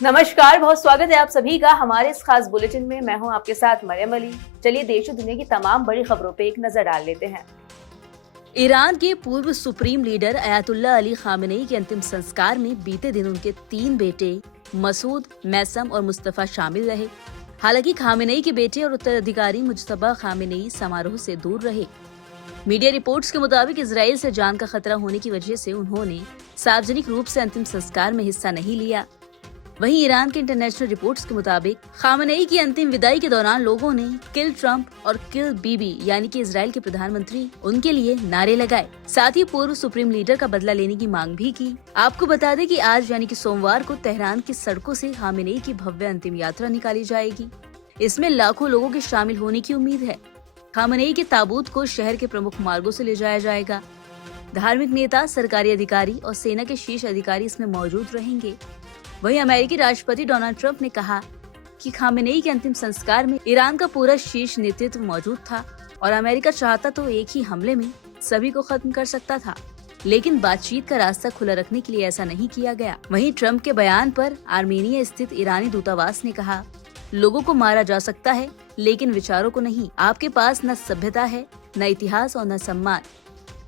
नमस्कार, बहुत स्वागत है आप सभी का हमारे इस खास बुलेटिन में। मैं हूं आपके साथ मरियम अली। चलिए देश और दुनिया की तमाम बड़ी खबरों पे एक नजर डाल लेते हैं। ईरान के पूर्व supreme leader Ayatollah Ali Khamenei के अंतिम संस्कार में बीते दिन उनके 3 बेटे मसूद, मैसम और मुस्तफा शामिल रहे। हालांकि खामेनेई के बेटे और उत्तराधिकारी मुज्तबा खामेनेई समारोह से दूर रहे। मीडिया रिपोर्ट्स के मुताबिक इजराइल से जान का खतरा होने की वजह से उन्होंने सार्वजनिक रूप से अंतिम संस्कार में हिस्सा नहीं लिया। वहीं ईरान के इंटरनेशनल रिपोर्ट्स के मुताबिक खामेनेई की अंतिम विदाई के दौरान लोगों ने किल ट्रंप और किल बीबी यानी कि इजराइल के प्रधानमंत्री उनके लिए नारे लगाए। साथ ही पूर्व सुप्रीम लीडर का बदला लेने की मांग भी की। आपको बता दें कि आज यानी कि सोमवार को तेहरान की सड़कों से खामेनेई की भव्य अंतिम यात्रा निकाली जाएगी। इसमें लाखों लोगों के शामिल होने की उम्मीद है। खामेनेई के ताबूत को शहर के प्रमुख मार्गों से ले जाया जाएगा। धार्मिक नेता, सरकारी अधिकारी और सेना के शीर्ष अधिकारी इसमें मौजूद रहेंगे। वहीं अमेरिकी राष्ट्रपति डोनाल्ड ट्रंप ने कहा कि खामेनेई के अंतिम संस्कार में ईरान का पूरा शीर्ष नेतृत्व मौजूद था और अमेरिका चाहता तो एक ही हमले में सभी को खत्म कर सकता था, लेकिन बातचीत का रास्ता खुला रखने के लिए ऐसा नहीं किया गया। वहीं ट्रंप के बयान पर आर्मेनिया स्थित ईरानी दूतावास ने कहा, लोगों को मारा जा सकता है लेकिन विचारों को नहीं। आपके पास न सभ्यता है, न इतिहास और न सम्मान।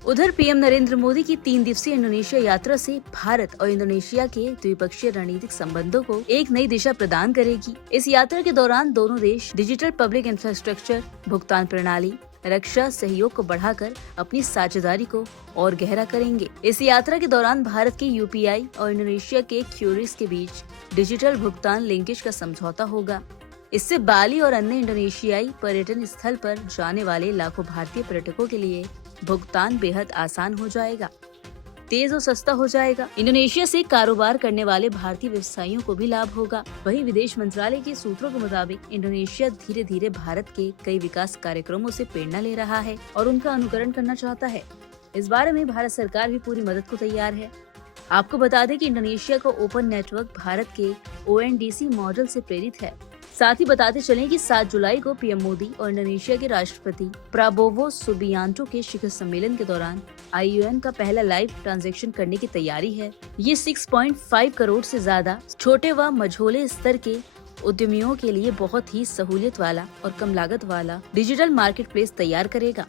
उधर पीएम नरेंद्र मोदी की 3 दिवसीय इंडोनेशिया यात्रा से भारत और इंडोनेशिया के द्विपक्षीय रणनीतिक संबंधों को एक नई दिशा प्रदान करेगी। इस यात्रा के दौरान दोनों देश डिजिटल पब्लिक इंफ्रास्ट्रक्चर, भुगतान प्रणाली, रक्षा सहयोग को बढ़ाकर अपनी साझेदारी को और गहरा करेंगे। इस यात्रा के दौरान भारत के यूपीआई और इंडोनेशिया के क्यूरिस के बीच डिजिटल भुगतान लिंकेज का समझौता होगा। इससे बाली और अन्य इंडोनेशियाई पर्यटन स्थल पर जाने वाले लाखों भारतीय पर्यटकों के लिए भुगतान बेहद आसान हो जाएगा, तेज और सस्ता हो जाएगा। इंडोनेशिया से कारोबार करने वाले भारतीय व्यवसायियों को भी लाभ होगा। वहीं विदेश मंत्रालय के सूत्रों के मुताबिक इंडोनेशिया धीरे धीरे भारत के कई विकास कार्यक्रमों से प्रेरणा ले रहा है और उनका अनुकरण करना चाहता है। इस बारे में भारत सरकार भी पूरी मदद को तैयार है। आपको बता दें कि इंडोनेशिया का ओपन नेटवर्क भारत के ONDC मॉडल से प्रेरित है। साथ ही बताते चलें कि 7 जुलाई को पीएम मोदी और इंडोनेशिया के राष्ट्रपति प्राबोवो सुबियांटो के शिखर सम्मेलन के दौरान IUN का पहला लाइव ट्रांजैक्शन करने की तैयारी है। ये 6.5 करोड़ से ज्यादा छोटे व मझोले स्तर के उद्यमियों के लिए बहुत ही सहूलियत वाला और कम लागत वाला डिजिटल मार्केट प्लेस तैयार करेगा।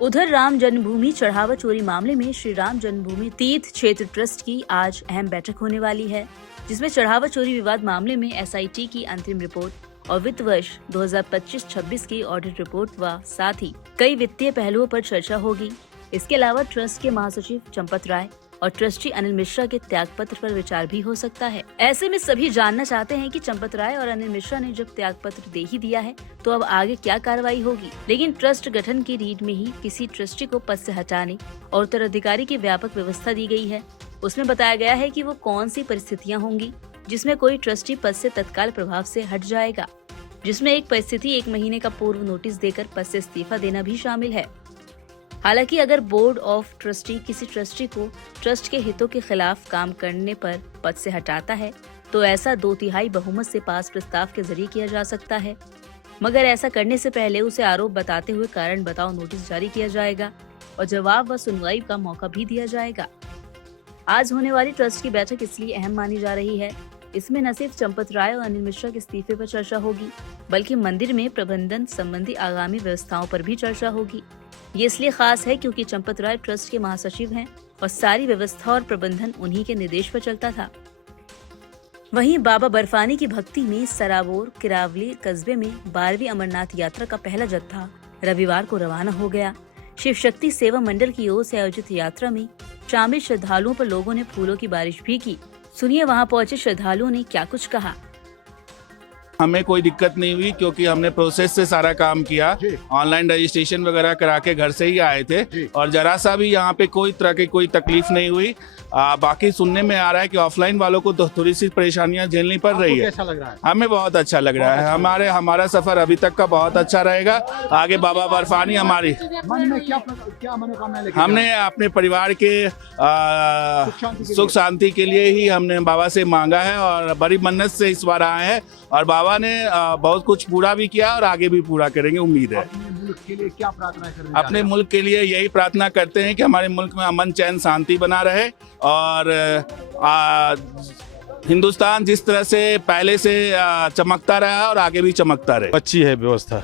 उधर राम जन्मभूमि चढ़ावा चोरी मामले में श्री राम जन्मभूमि तीर्थ क्षेत्र ट्रस्ट की आज अहम बैठक होने वाली है, जिसमें चढ़ावा चोरी विवाद मामले में SIT की अंतरिम रिपोर्ट और वित्त वर्ष 2025-26 की ऑडिट रिपोर्ट व साथ ही कई वित्तीय पहलुओं पर चर्चा होगी। इसके अलावा ट्रस्ट के महासचिव चंपत राय और ट्रस्टी अनिल मिश्रा के त्याग पत्र पर विचार भी हो सकता है। ऐसे में सभी जानना चाहते हैं कि चंपत राय और अनिल मिश्रा ने जब त्याग पत्र दे ही दिया है तो अब आगे क्या कार्रवाई होगी। लेकिन ट्रस्ट गठन की रीड में ही किसी ट्रस्टी को पद से हटाने और उत्तराधिकारी की व्यापक व्यवस्था दी गई है। उसमें बताया गया है कि वो कौन सी परिस्थितियां होंगी जिसमें कोई ट्रस्टी पद से तत्काल प्रभाव से हट जाएगा, जिसमें एक परिस्थिति 1 महीने का पूर्व नोटिस देकर पद से इस्तीफा देना भी शामिल है। हालांकि अगर बोर्ड ऑफ ट्रस्टी किसी ट्रस्टी को ट्रस्ट के हितों के खिलाफ काम करने पर पद से हटाता है तो ऐसा 2/3 बहुमत से पास प्रस्ताव के जरिए किया जा सकता है, मगर ऐसा करने से पहले उसे आरोप बताते हुए कारण बताओ नोटिस जारी किया जाएगा और जवाब व सुनवाई का मौका भी दिया जाएगा। आज होने वाली ट्रस्ट की बैठक इसलिए अहम मानी जा रही है। इसमें न सिर्फ चंपत राय और अनिल मिश्रा के इस्तीफे पर चर्चा होगी, बल्कि मंदिर में प्रबंधन संबंधी आगामी व्यवस्थाओं पर भी चर्चा होगी। ये इसलिए खास है क्योंकि चंपत राय ट्रस्ट के महासचिव हैं और सारी व्यवस्था और प्रबंधन उन्हीं के निर्देश पर चलता था। वहीं बाबा बर्फानी की भक्ति में सराबोर किरावली कस्बे में 12वीं अमरनाथ यात्रा का पहला जत्था रविवार को रवाना हो गया। शिव शक्ति सेवा मंडल की ओर से आयोजित यात्रा में शामिल श्रद्धालुओं पर लोगों ने फूलों की बारिश भी की। सुनिए वहां पहुंचे श्रद्धालुओं ने क्या कुछ कहा। हमें कोई दिक्कत नहीं हुई क्योंकि हमने प्रोसेस से सारा काम किया, ऑनलाइन रजिस्ट्रेशन वगैरह करा के घर से ही आए थे और जरा सा भी यहाँ पे कोई तरह की कोई तकलीफ नहीं हुई। बाकी सुनने में आ रहा है कि ऑफलाइन वालों को तो थोड़ी सी परेशानियां झेलनी पड़ रही है। कैसा लग रहा है? हमें बहुत अच्छा लग रहा है। हमारा सफर अभी तक का बहुत अच्छा रहेगा। आगे बाबा बर्फानी हमारी मन में क्या मनोकामना लेके हमने अपने परिवार के सुख शांति के लिए ही हमने बाबा से मांगा है और बड़ी मन्नत से इस बार आए हैं और बाबा ने बहुत कुछ पूरा भी किया और आगे भी पूरा करेंगे, उम्मीद है। अपने मुल्क के लिए क्या प्रार्थना करें? अपने मुल्क के लिए यही प्रार्थना करते हैं कि हमारे मुल्क में अमन चैन शांति बना रहे और हिंदुस्तान जिस तरह से पहले से चमकता रहा है और आगे भी चमकता रहे। अच्छी है व्यवस्था,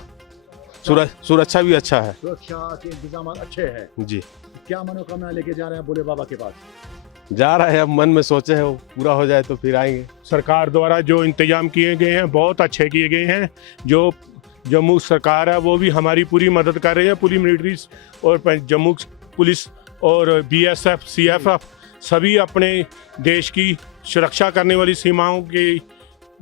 सुरक्षा भी अच्छा है सुरक्षा के इंतजाम अच्छे हैं जी। क्या मनोकामना लेके जा रहे हैं भोले बाबा के पास? जा रहा है, अब मन में सोचे हैं वो पूरा हो जाए तो फिर आएंगे। सरकार द्वारा जो इंतजाम किए गए हैं बहुत अच्छे किए गए हैं। जो जम्मू सरकार है वो भी हमारी पूरी मदद कर रही है। पूरी मिलिट्री और जम्मू पुलिस और BSF CFF सभी अपने देश की सुरक्षा करने वाली सीमाओं की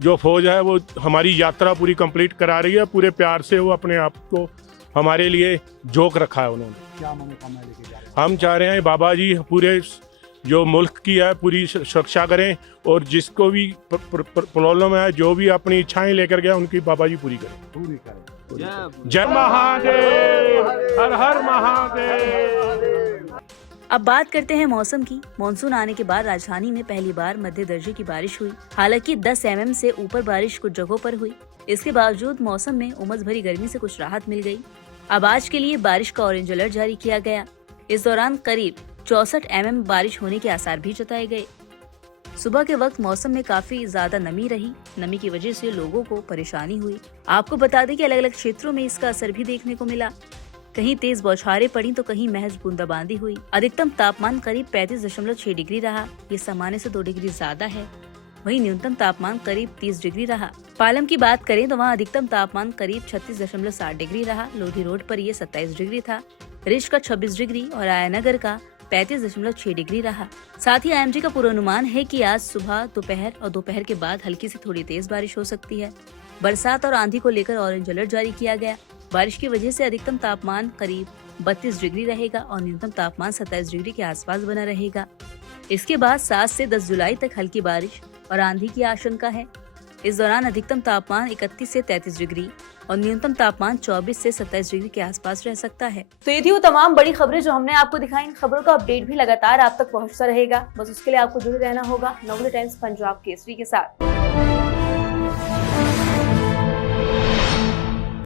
जो फौज है वो हमारी यात्रा पूरी कंप्लीट करा रही है। पूरे प्यार से वो अपने आप को हमारे लिए झोंक रखा है उन्होंने। क्या मनोकामना लेके जा रहे हैं? हम चाह रहे हैं बाबा जी पूरे जो मुल्क की है पूरी सुरक्षा करें और जिसको भी प्रॉब्लम है, जो भी अपनी इच्छाएं लेकर गया उनकी बाबा जी पूरी करें। पूरी करें। जय महादेव, हर हर महादेव। अब बात करते हैं मौसम की। मानसून आने के बाद राजधानी में पहली बार मध्य दर्जे की बारिश हुई। हालांकि 10 mm से ऊपर बारिश कुछ जगहों पर हुई। इसके बावजूद मौसम में उमस भरी गर्मी से कुछ राहत मिल गई। अब आज के लिए बारिश का ऑरेंज अलर्ट जारी किया गया। इस दौरान करीब 64 mm बारिश होने के आसार भी जताए गए। सुबह के वक्त मौसम में काफी ज्यादा नमी रही। नमी की वजह से लोगों को परेशानी हुई। आपको बता दें कि अलग अलग क्षेत्रों में इसका असर भी देखने को मिला। कहीं तेज बौछारें पड़ी तो कहीं महज बूंदाबांदी हुई। अधिकतम तापमान करीब 35.6 डिग्री रहा। ये सामान्य से 2 डिग्री ज्यादा है। वहीं न्यूनतम तापमान करीब 30 डिग्री रहा। पालम की बात करें तो वहाँ अधिकतम तापमान करीब 36.7 डिग्री रहा। लोधी रोड पर ये 27 डिग्री था। रिच का 26 डिग्री और आयानगर का 35.6 डिग्री रहा। साथ ही IMD का पूर्वानुमान है कि आज सुबह, दोपहर और दोपहर के बाद हल्की से थोड़ी तेज बारिश हो सकती है। बरसात और आंधी को लेकर ऑरेंज अलर्ट जारी किया गया। बारिश की वजह से अधिकतम तापमान करीब 32 डिग्री रहेगा और न्यूनतम तापमान 27 डिग्री के आसपास बना रहेगा। इसके बाद 7 से 10 जुलाई तक हल्की बारिश और आंधी की आशंका है। इस दौरान अधिकतम तापमान 31 से 33 डिग्री और न्यूनतम तापमान 24 से 27 डिग्री के आसपास रह सकता है। तो ये थी वो तमाम बड़ी खबरें जो हमने आपको दिखाई। इन खबरों का अपडेट भी लगातार आप तक पहुंचता रहेगा। बस उसके लिए आपको जुड़े रहना होगा नवोदय टाइम्स पंजाब केसरी के साथ।